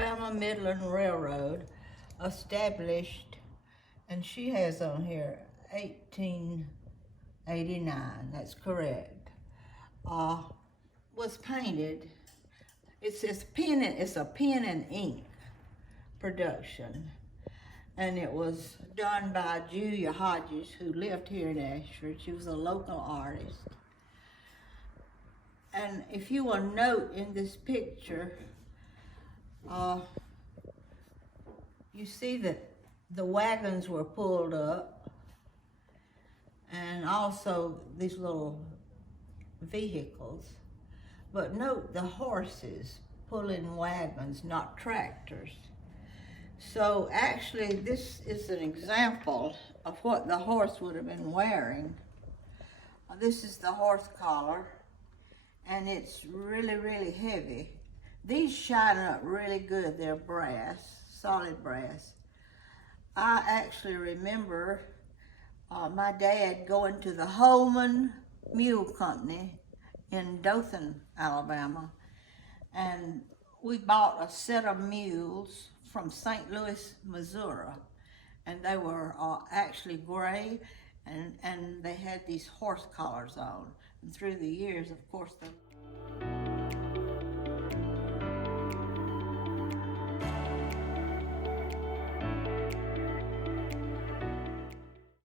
Alabama Midland Railroad established, and she has on here 1889, that's correct, was painted. It's a pen and ink production, and it was done by Julia Hodges, who lived here in Ashford. She was a local artist. And if you will note in this picture, you see that the wagons were pulled up, and also these little vehicles. But note the horses pulling wagons, not tractors. So actually this is an example of what the horse would have been wearing. This is the horse collar, and it's really, really heavy. These shine up really good. They're brass, solid brass. I actually remember my dad going to the Holman Mule Company in Dothan, Alabama, and we bought a set of mules from St. Louis, Missouri, and they were actually gray, and they had these horse collars on. And through the years, of course,